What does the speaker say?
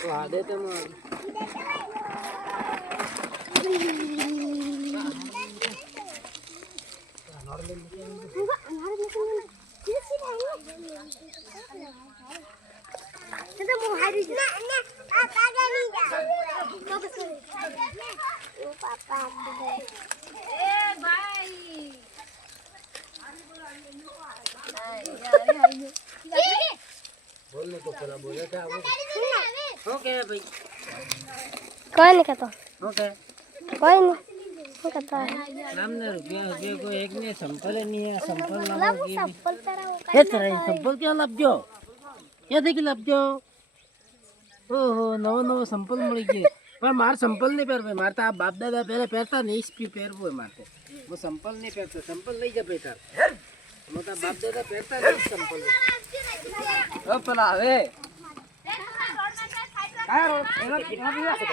વાડે તો बोलने को चला बोले क्या ओके भाई कोई नहीं कहता ओके कोई नहीं कहता नामने रुपये को एक ने संपल नहीं है संपल मतलब संपल तेरा वो ये तरह संपल क्या लपजो ये देखी लपजो ओहो नવો નવો સંપલ મળી ગયો પણ માર સંપલ નહીં પહેરવે માર તો આ બાપ દાદા પહેરતા ને ઈસ્પી પહેરવો મારે હું સંપલ નહીં પહેરતો સંપલ લઈ જા બેટા મોટા બાપ દાદા પહેરતા નહીં સંપલ ઓ પેલા હવે આ રોડ એના પીવા છે